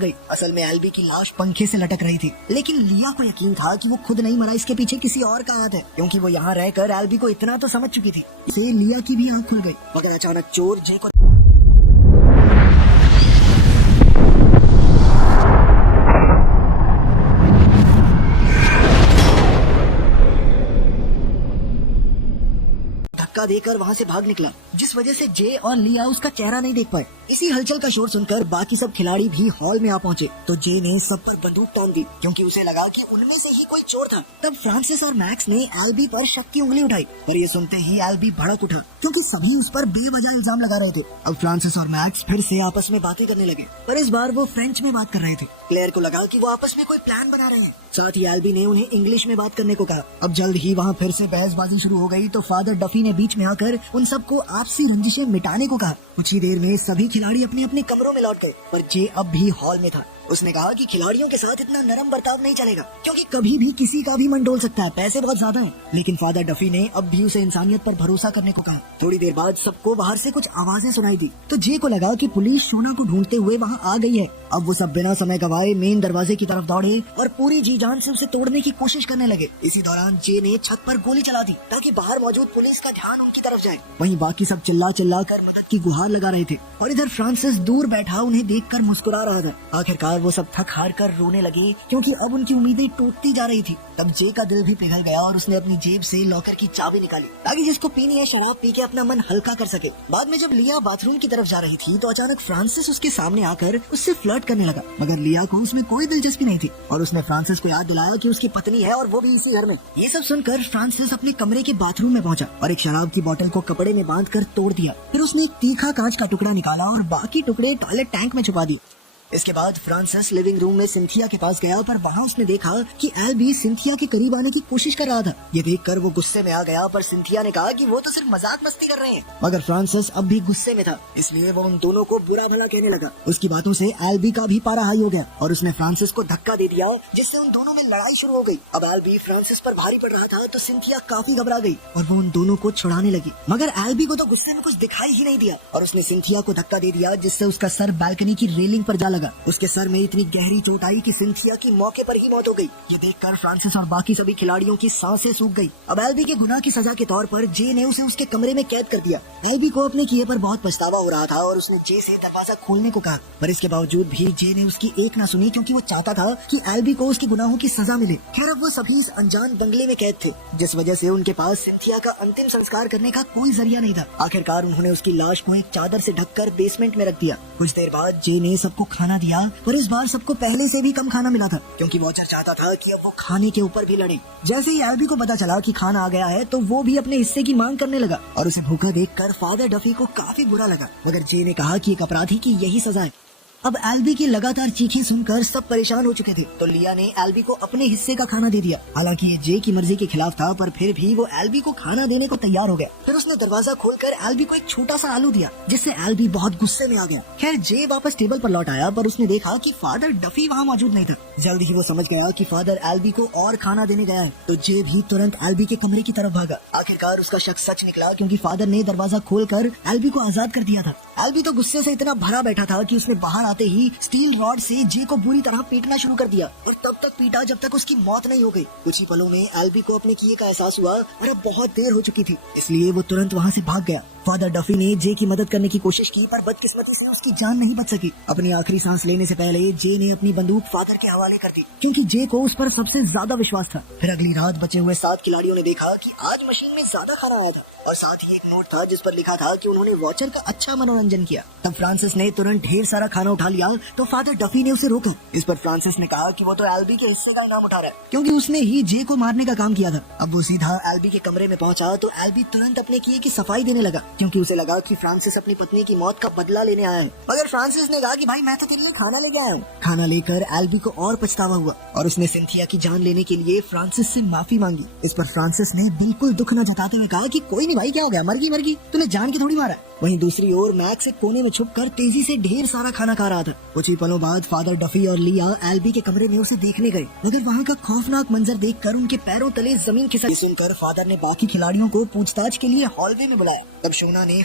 गई। असल में एल्बी की लाश पंखे से लटक रही थी, लेकिन लिया को यकीन था कि वो खुद नहीं मरा, इसके पीछे किसी और का हाथ है, क्योंकि वो यहाँ रहकर एल्बी को इतना तो समझ चुकी थी। इसे लिया की भी आँख खुल गई, मगर अचानक चोर जे को धक्का देकर वहाँ से भाग निकला, जिस वजह से जे और लिया उसका चेहरा नहीं देख पाए। इसी हलचल का शोर सुनकर बाकी सब खिलाड़ी भी हॉल में आ पहुँचे, तो जे ने सब पर बंदूक तान दी, क्योंकि उसे लगा कि उनमें से ही कोई चोर था। तब फ्रांसिस और मैक्स ने एल्बी पर शक की उंगली उठाई, पर ये सुनते ही एल्बी भड़क उठा, क्योंकि सभी उस पर बेवजह इल्जाम लगा रहे थे। अब फ्रांसिस और मैक्स फिर से आपस में बातें करने लगे, पर इस बार वो फ्रेंच में बात कर रहे थे। क्लेयर को लगा कि वो आपस में कोई प्लान बना रहे हैं। साथ ही एल्बी ने उन्हें इंग्लिश में बात करने को कहा। अब जल्द ही वहाँ फिर से बहसबाजी शुरू हो गई, तो फादर डफी ने बीच में आकर उन सबको आपसी रंजिशें मिटाने को कहा। कुछ ही देर में सभी खिलाड़ी अपने अपने कमरों में लौट गए, पर जे अब भी हॉल में था। उसने कहा कि खिलाड़ियों के साथ इतना नरम बर्ताव नहीं चलेगा, क्योंकि कभी भी किसी का भी मन डोल सकता है, पैसे बहुत ज्यादा हैं। लेकिन फादर डफी ने अब भी उसे इंसानियत पर भरोसा करने को कहा। थोड़ी देर बाद सबको बाहर से कुछ आवाजें सुनाई दी, तो जे को लगा कि पुलिस शोना को ढूंढते हुए वहाँ आ गई है। अब वो सब बिना समय गवाए मेन दरवाजे की तरफ दौड़े और पूरी जी जान से उसे तोड़ने की कोशिश करने लगे। इसी दौरान जे ने छत पर गोली चला दी, ताकि बाहर मौजूद पुलिस का ध्यान उनकी तरफ जाए। वहीं बाकी सब चिल्ला चिल्ला कर मदद की गुहार लगा रहे थे, और इधर फ्रांसिस दूर बैठा उन्हें देखकर मुस्कुरा रहा था। आखिरकार वो सब थक हार कर रोने लगे, क्योंकि अब उनकी उम्मीदें टूटती जा रही थी। तब जे का दिल भी पिघल गया और उसने अपनी जेब से लॉकर की चाबी निकाली, ताकि जिसको पीनी है शराब पी के अपना मन हल्का कर सके। बाद में जब लिया बाथरूम की तरफ जा रही थी, तो अचानक फ्रांसिस उसके सामने आकर उससे फ्लर्ट करने लगा, मगर लिया को उसमें कोई दिलचस्पी नहीं थी, और उसने फ्रांसिस को याद दिलाया कि उसकी पत्नी है और वो भी इसी घर में। ये सब सुनकर फ्रांसिस अपने कमरे के बाथरूम में पहुंचा और एक शराब की बोतल को कपड़े में बांधकर तोड़ दिया। फिर उसने एक तीखा कांच का टुकड़ा निकाला और बाकी टुकड़े टॉयलेट टैंक में छुपा दिए। इसके बाद फ्रांसिस लिविंग रूम में सिंथिया के पास गया, पर वहाँ उसने देखा कि एल्बी सिंथिया के करीब आने की कोशिश कर रहा था। ये देखकर वो गुस्से में आ गया, पर सिंथिया ने कहा कि वो तो सिर्फ मजाक मस्ती कर रहे हैं। मगर फ्रांसिस अब भी गुस्से में था, इसलिए वो उन दोनों को बुरा भला कहने लगा। उसकी बातों से एल्बी का भी पारा हाई हो गया और उसने फ्रांसिस को धक्का दे दिया, जिससे उन दोनों में लड़ाई शुरू हो गई। अब एल्बी फ्रांसिस पर भारी पड़ रहा था, तो सिंथिया काफी घबरा गई और वो उन दोनों को छुड़ाने लगी। मगर एल्बी को तो गुस्से में कुछ दिखाई ही नहीं दिया और उसने सिंथिया को धक्का दे दिया, जिससे उसका सर बालकनी की रेलिंग पर जा लगा। उसके सर में इतनी गहरी चोट आई कि सिंथिया की मौके पर ही मौत हो गई। ये देखकर फ्रांसिस और बाकी सभी खिलाड़ियों की सांसें सूख गई। अब एल्बी के गुनाह की सजा के तौर पर जे ने उसे उसके कमरे में कैद कर दिया। एल्बी को अपने किए पर बहुत पछतावा हो रहा था और उसने जे से दरवाजा खोलने को कहा, पर इसके बावजूद भी जे ने उसकी एक ना सुनी, क्योंकि वो चाहता था कि एल्बी को उसके गुनाहों की सजा मिले। खैर, अब वो सभी इस अनजान बंगले में कैद थे, जिस वजह से उनके पास सिंथिया का अंतिम संस्कार करने का कोई जरिया नहीं था। आखिरकार उन्होंने उसकी लाश को एक चादर से ढककर बेसमेंट में रख दिया। कुछ देर बाद जे ने सबको खाना दिया, पर इस बार सबको पहले से भी कम खाना मिला था, क्योंकि वॉचर चाहता था कि अब वो खाने के ऊपर भी लड़े। जैसे ही एल्बी को पता चला कि खाना आ गया है, तो वो भी अपने हिस्से की मांग करने लगा और उसे भूखा देखकर फादर डफी को काफी बुरा लगा। मगर जे ने कहा कि एक अपराधी की यही सजा है। अब एल्बी की लगातार चीखें सुनकर सब परेशान हो चुके थे, तो लिया ने एल्बी को अपने हिस्से का खाना दे दिया। हालांकि ये जे की मर्जी के खिलाफ था, पर फिर भी वो एल्बी को खाना देने को तैयार हो गया। फिर उसने दरवाजा खोलकर एल्बी को एक छोटा सा आलू दिया, जिससे एल्बी बहुत गुस्से में आ गया। खैर, जे वापस टेबल पर लौट आया, पर उसने देखा कि फादर डफी वहाँ मौजूद नहीं था। जल्द ही वो समझ गया कि फादर एल्बी को और खाना देने गया है, तो जे भी तुरंत एल्बी के कमरे की तरफ भागा। आखिरकार उसका शक सच निकला, क्योंकि फादर ने दरवाजा खोलकर एल्बी को आजाद कर दिया था। एल्बी तो गुस्से से इतना भरा बैठा था कि उसने बाहर आते ही स्टील रॉड से जे को बुरी तरह पीटना शुरू कर दिया, और तब तक पीटा जब तक उसकी मौत नहीं हो गई। कुछ ही पलों में एल्बी को अपने किए का एहसास हुआ और अब बहुत देर हो चुकी थी, इसलिए वो तुरंत वहाँ से भाग गया। फादर डफी ने जे की मदद करने की कोशिश की, पर बदकिस्मती से उसकी जान नहीं बच सकी। अपनी आखिरी सांस लेने से पहले जे ने अपनी बंदूक फादर के हवाले कर दी, क्योंकि जे को उस पर सबसे ज्यादा विश्वास था। फिर अगली रात बचे हुए 7 खिलाड़ियों ने देखा कि आज मशीन में ज्यादा खाना आया था, और साथ ही एक नोट था जिस पर लिखा था कि उन्होंने वॉचर का अच्छा मनोरंजन किया। तब फ्रांसिस ने तुरंत ढेर सारा खाना उठा लिया, तो फादर डफी ने उसे रोका। इस पर फ्रांसिस ने कहा कि वो तो एल्बी के हिस्से का इनाम उठा रहा है, क्योंकि उसने ही जे को मारने का काम किया था। अब वो सीधा एल्बी के कमरे में पहुंचा, तो एल्बी तुरंत अपने किए की सफाई देने लगा, क्योंकि उसे लगा कि फ्रांसिस अपनी पत्नी की मौत का बदला लेने आया है। मगर फ्रांसिस ने कहा कि भाई, मैं तो तेरे लिए खाना लेके आया हूँ। खाना लेकर एल्बी को और पछतावा हुआ और उसने सिंथिया की जान लेने के लिए फ्रांसिस से माफी मांगी। इस पर फ्रांसिस ने बिल्कुल दुख न जताते हुए कहा कि कोई नहीं भाई, क्या हो गया, मर गई, तूने जान के थोड़ी मारा। वहीं दूसरी ओर मैक्स एक कोने में छुपकर तेजी से ढेर सारा खाना खा रहा था। कुछ ही पलों बाद फादर डफी और लिया एल्बी के कमरे में उसे देखने गए, मगर वहाँ का खौफनाक मंजर देखकर उनके पैरों तले जमीन खिसक। सुनकर फादर ने बाकी खिलाड़ियों को पूछताछ के लिए हॉलवे में बुलाया। तब शोना ने